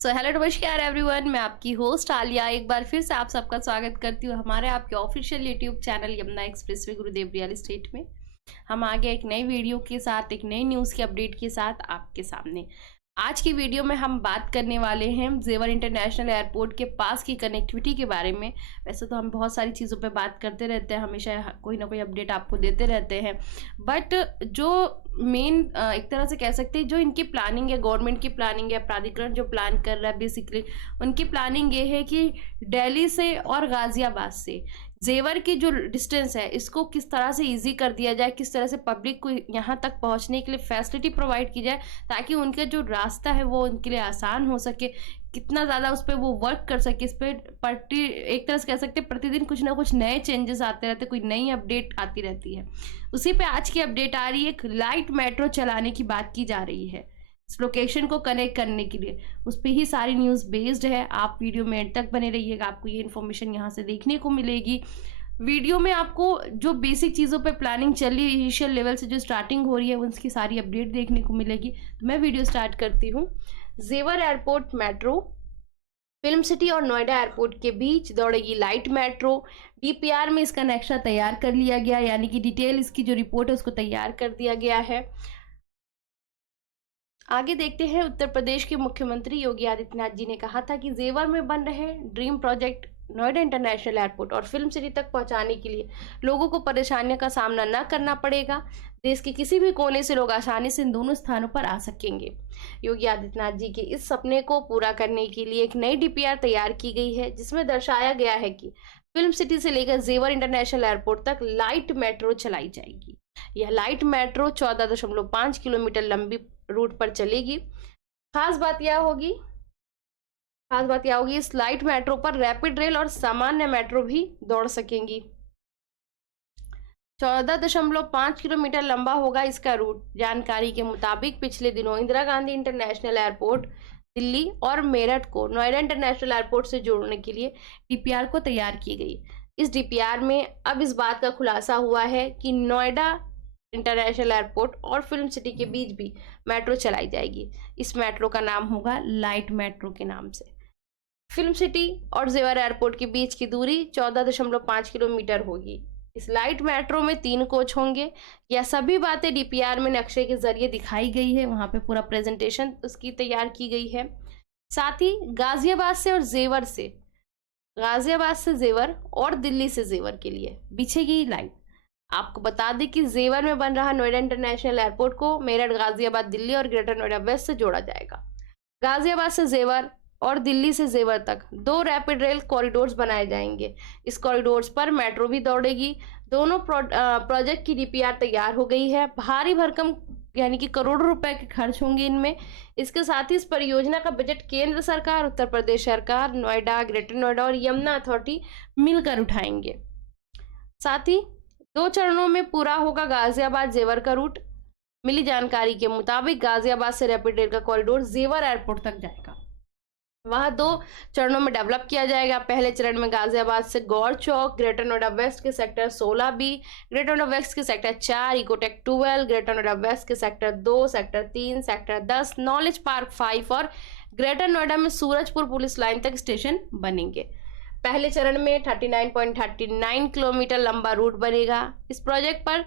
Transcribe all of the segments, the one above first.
Hello नमस्कार everyone, मैं आपकी होस्ट आलिया एक बार फिर से आप सबका स्वागत करती हूँ हमारे आपके official YouTube channel Yamuna expressway गुरुदेव रियल एस्टेट में। हम आ गए एक नई वीडियो के साथ, एक नई न्यूज़ की अपडेट के साथ आपके सामने। आज की वीडियो में हम बात करने वाले हैं जेवर इंटरनेशनल एयरपोर्ट के पास की कनेक्टिविटी के बारे में। वैसे तो हम बहुत सारी चीज़ों पे बात करते रहते हैं, हमेशा कोई ना कोई अपडेट आपको देते रहते हैं, बट जो मेन एक तरह से कह सकते हैं जो इनकी प्लानिंग है, गवर्नमेंट की प्लानिंग है, प्राधिकरण जो प्लान कर रहा है, बेसिकली उनकी प्लानिंग ये है कि दिल्ली से और गाजियाबाद से जेवर की जो डिस्टेंस है इसको किस तरह से इजी कर दिया जाए, किस तरह से पब्लिक को यहाँ तक पहुँचने के लिए फैसिलिटी प्रोवाइड की जाए ताकि उनका जो रास्ता है वो उनके लिए आसान हो सके, कितना ज़्यादा उस पर वो वर्क कर सके। इस पर एक तरह से कह सकते हैं प्रतिदिन कुछ ना कुछ नए चेंजेस आते रहते, कोई नई अपडेट आती रहती है। उसी पे आज की अपडेट आ रही है, एक लाइट मेट्रो चलाने की बात की जा रही है इस लोकेशन को कनेक्ट करने के लिए। उस पर ही सारी न्यूज़ बेस्ड है, आप वीडियो में एंड तक बने रहिएगा, आपको ये इन्फॉर्मेशन यहाँ से देखने को मिलेगी। वीडियो में आपको जो बेसिक चीज़ों पे प्लानिंग चल रही है, इनिशियल लेवल से जो स्टार्टिंग हो रही है उसकी सारी अपडेट देखने को मिलेगी। तो मैं वीडियो स्टार्ट करती हूँ। जेवर एयरपोर्ट मेट्रो फिल्म सिटी और नोएडा एयरपोर्ट के बीच दौड़ेगी लाइट मेट्रो। डीपीआर में इसका नक्शा तैयार कर लिया गया, यानी कि डिटेल इसकी जो रिपोर्ट है उसको तैयार कर दिया गया है। आगे देखते हैं। उत्तर प्रदेश के मुख्यमंत्री योगी आदित्यनाथ जी ने कहा था कि जेवर में बन रहे dream project Noida international airport और फिल्म सिटी तक पहुंचाने के लिए लोगों को परेशानियों का सामना न करना पड़ेगा। देश के किसी भी कोने से लोग आसानी से इन दोनों स्थानों पर आ सकेंगे। योगी आदित्यनाथ जी के इस सपने को पूरा करने के लिए एक नई डीपीआर तैयार की गई है, जिसमें दर्शाया गया है कि फिल्म सिटी से लेकर जेवर इंटरनेशनल एयरपोर्ट तक लाइट मेट्रो चलाई जाएगी। यह लाइट मेट्रो 14.5 किलोमीटर लंबी रूट पर चलेगी। खास बात यह होगी इस लाइट मेट्रो पर रैपिड रेल और सामान्य मेट्रो भी दौड़ सकेंगी। 14.5 किलोमीटर लंबा होगा इसका रूट। जानकारी के मुताबिक पिछले दिनों इंदिरा गांधी इंटरनेशनल एयरपोर्ट दिल्ली और मेरठ को नोएडा इंटरनेशनल एयरपोर्ट से जोड़ने के लिए डीपीआर को तैयार की गई। इस डीपीआर में अब इस बात का खुलासा हुआ है कि नोएडा इंटरनेशनल एयरपोर्ट और फिल्म सिटी के बीच भी मेट्रो चलाई जाएगी। इस मेट्रो का नाम होगा लाइट मेट्रो के नाम से। फिल्म सिटी और जेवर एयरपोर्ट के बीच की दूरी 14.5 किलोमीटर होगी। इस लाइट मेट्रो में 3 कोच होंगे। यह सभी बातें डीपीआर में नक्शे के जरिए दिखाई गई है, वहां पे पूरा प्रेजेंटेशन उसकी तैयार की गई है। साथ ही गाजियाबाद से जेवर और दिल्ली से जेवर के लिए बिछेगी लाइन। आपको बता दें कि जेवर में बन रहा नोएडा इंटरनेशनल एयरपोर्ट को मेरठ, गाजियाबाद, दिल्ली और ग्रेटर नोएडा वेस्ट से जोड़ा जाएगा। गाजियाबाद से जेवर और दिल्ली से जेवर तक 2 रैपिड रेल कॉरिडोर्स बनाए जाएंगे। इस कॉरिडोर्स पर मेट्रो भी दौड़ेगी। दोनों प्रोजेक्ट की डीपीआर तैयार हो गई है। भारी भरकम यानी कि करोड़ों रुपए के खर्च होंगे इनमें। इसके साथ ही इस परियोजना का बजट केंद्र सरकार, उत्तर प्रदेश सरकार, नोएडा, ग्रेटर नोएडा और यमुना अथॉरिटी मिलकर उठाएंगे। साथ ही 2 चरणों में पूरा होगा गाजियाबाद जेवर का रूट। मिली जानकारी के मुताबिक गाजियाबाद से रैपिड रेल का कॉरिडोर जेवर एयरपोर्ट तक जाएगा। वहां 2 चरणों में डेवलप किया जाएगा। पहले चरण में गाजियाबाद से गौर चौक, ग्रेटर नोएडा वेस्ट के sector 16B, greater Noida west के sector 4, Ecotech 12, greater Noida west के sector 2, sector 3, sector 10, knowledge park 5 और ग्रेटर नोएडा में सूरजपुर पुलिस लाइन तक स्टेशन बनेंगे। पहले चरण में 39.39 किलोमीटर लंबा रूट बनेगा। इस प्रोजेक्ट पर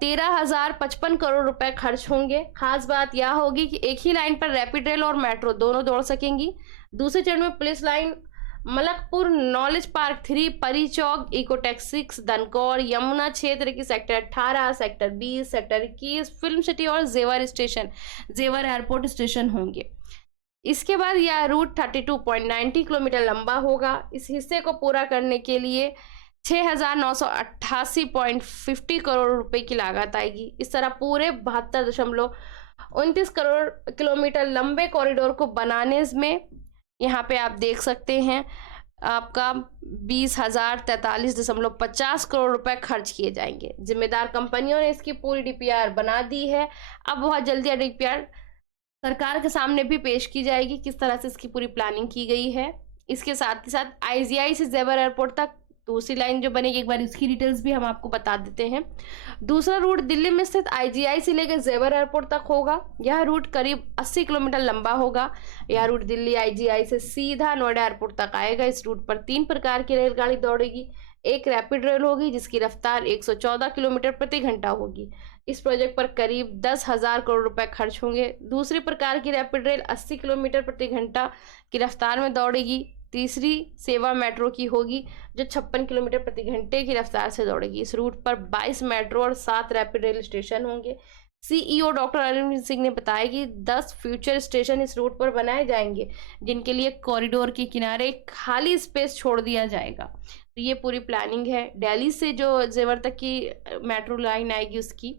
13,055 करोड़ रुपए खर्च होंगे। खास बात यह होगी कि एक ही लाइन पर रैपिड रेल और मेट्रो दोनों दौड़ सकेंगी। दूसरे चरण में police line Malakpur, knowledge park 3, परी चौक, इकोटेक 6, दनकौर, यमुना क्षेत्र की sector 18, sector 20, sector 21, film city और जेवर एयरपोर्ट स्टेशन होंगे। इसके बाद यह रूट 32.90 किलोमीटर लंबा होगा। इस हिस्से को पूरा करने के लिए 6,988.50 करोड़ रुपए की लागत आएगी। इस तरह पूरे 72.29 करोड़ किलोमीटर लंबे कॉरिडोर को बनाने में यहाँ पे आप देख सकते हैं आपका 20,043.50 करोड़ रुपए खर्च किए जाएंगे। जिम्मेदार कंपनियों ने इसकी पूरी डीपीआर बना दी है। अब बहुत जल्दी डीपीआर सरकार के सामने भी पेश की जाएगी, किस तरह से इसकी पूरी प्लानिंग की गई है। इसके साथ ही साथ आईजीआई से जेवर एयरपोर्ट तक दूसरी लाइन जो बनेगी एक बार उसकी डिटेल्स भी हम आपको बता देते हैं। दूसरा रूट दिल्ली में स्थित IGI से लेकर जेवर एयरपोर्ट तक होगा। यह रूट करीब 80 किलोमीटर लंबा होगा। यह रूट दिल्ली IGI से सीधा नोएडा एयरपोर्ट तक आएगा। इस रूट पर 3 प्रकार की रेलगाड़ी दौड़ेगी। एक रैपिड रेल होगी जिसकी रफ्तार 114 किलोमीटर प्रति घंटा होगी। इस प्रोजेक्ट पर करीब 10,000 करोड़ रुपए खर्च होंगे। दूसरी प्रकार की रैपिड रेल 80 किलोमीटर प्रति घंटा की रफ्तार में दौड़ेगी। तीसरी सेवा मेट्रो की होगी जो 56 किलोमीटर प्रति घंटे की रफ्तार से दौड़ेगी। इस रूट पर 22 मेट्रो और 7 रैपिड रेल स्टेशन होंगे। CEO डॉक्टर अरविंद सिंह ने बताया कि 10 फ्यूचर स्टेशन इस रूट पर बनाए जाएंगे जिनके लिए कॉरिडोर के किनारे खाली स्पेस छोड़ दिया जाएगा। तो ये पूरी प्लानिंग है। दिल्ली से जो जेवर तक की मेट्रो लाइन आएगी उसकी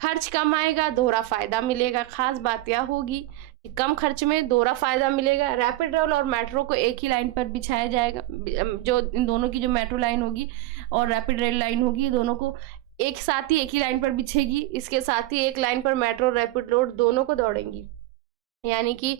खर्च कम आएगा, दोहरा फायदा मिलेगा। खास बात यह होगी कि कम खर्च में दोहरा फायदा मिलेगा। रैपिड रेल और मेट्रो को एक ही लाइन पर बिछाया जाएगा। जो इन दोनों की जो मेट्रो लाइन होगी और रैपिड रेल लाइन होगी दोनों को एक साथ ही एक ही लाइन पर बिछेगी। इसके साथ ही एक लाइन पर मेट्रो रैपिड रोड दोनों को दौड़ेंगी, यानी कि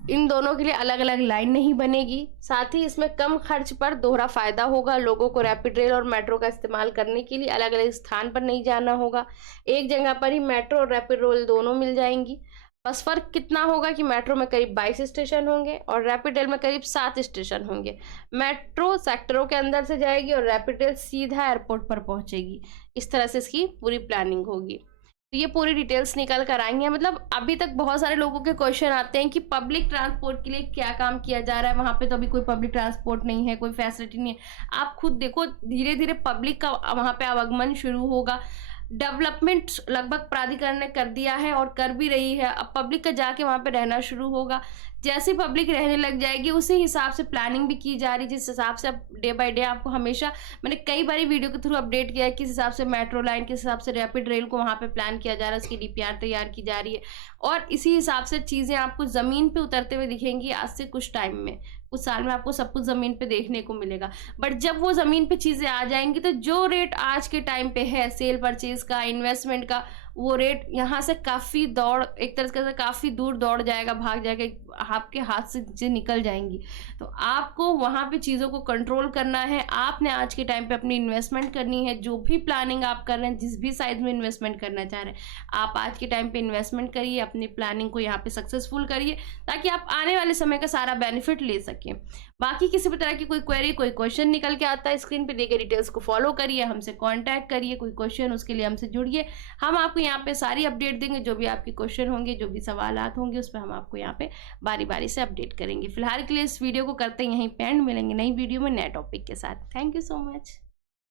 इन दोनों के लिए अलग अलग लाइन नहीं बनेगी। साथ ही इसमें कम खर्च पर दोहरा फायदा होगा। लोगों को रैपिड रेल और मेट्रो का इस्तेमाल करने के लिए अलग अलग स्थान पर नहीं जाना होगा, एक जगह पर ही मेट्रो और रैपिड रेल दोनों मिल जाएंगी। बस फर्क कितना होगा कि मेट्रो में करीब 22 स्टेशन होंगे और रैपिड रेल में करीब 7 स्टेशन होंगे। मेट्रो सेक्टरों के अंदर से जाएगी और रैपिड रेल सीधा एयरपोर्ट पर पहुंचेगी। इस तरह से इसकी पूरी प्लानिंग होगी। तो ये पूरी डिटेल्स निकल कर आएंगे। मतलब अभी तक बहुत सारे लोगों के क्वेश्चन आते हैं कि पब्लिक ट्रांसपोर्ट के लिए क्या काम किया जा रहा है। वहाँ पे तो अभी कोई पब्लिक ट्रांसपोर्ट नहीं है, कोई फैसिलिटी नहीं है। आप खुद देखो धीरे धीरे पब्लिक का वहाँ पे आवागमन शुरू होगा। डेवलपमेंट लगभग प्राधिकरण ने कर दिया है और कर भी रही है। अब पब्लिक का जाके वहाँ पे रहना शुरू होगा। जैसे पब्लिक रहने लग जाएगी उसी हिसाब से प्लानिंग भी की जा रही है, जिस हिसाब से अब डे बाय डे आपको हमेशा मैंने कई बारी वीडियो के थ्रू अपडेट किया है किस हिसाब से मेट्रो लाइन, किस हिसाब से रैपिड रेल को वहाँ पे प्लान किया जा रहा है, उसकी DPR तैयार की जा रही है और इसी हिसाब से चीज़ें आपको ज़मीन पे उतरते हुए दिखेंगी। आज से कुछ टाइम में, कुछ साल में आपको सब कुछ ज़मीन पे देखने को मिलेगा। बट जब वो ज़मीन पे चीज़ें आ जाएंगी तो जो रेट आज के टाइम पे है सेल परचेज का, इन्वेस्टमेंट का, वो रेट यहाँ से काफ़ी दौड़ एक तरह से काफ़ी दूर दौड़ जाएगा, भाग जाएगा, आपके हाथ से चीज़ें निकल जाएंगी। तो आपको वहाँ पे चीज़ों को कंट्रोल करना है। आपने आज के टाइम पे अपनी इन्वेस्टमेंट करनी है। जो भी प्लानिंग आप कर रहे हैं, जिस भी साइज में इन्वेस्टमेंट करना चाह रहे हैं, आप आज के टाइम पे इन्वेस्टमेंट करिए, अपनी प्लानिंग को यहाँ पे सक्सेसफुल करिए ताकि आप आने वाले समय का सारा बेनिफिट ले सकें। बाकी किसी भी तरह की कोई क्वेरी, कोई क्वेश्चन निकल के आता है, स्क्रीन पे दिए डिटेल्स को फॉलो करिए, हमसे कांटेक्ट करिए। कोई क्वेश्चन उसके लिए हमसे जुड़िए, हम आपको यहाँ पे सारी अपडेट देंगे। जो भी आपके क्वेश्चन होंगे, जो भी सवालात होंगे, उस पर हम आपको यहाँ पे बारी बारी से अपडेट करेंगे। फिलहाल के लिए इस वीडियो को करते हैं यहीं पे एंड। मिलेंगे नई वीडियो में नए टॉपिक के साथ। Thank you so much.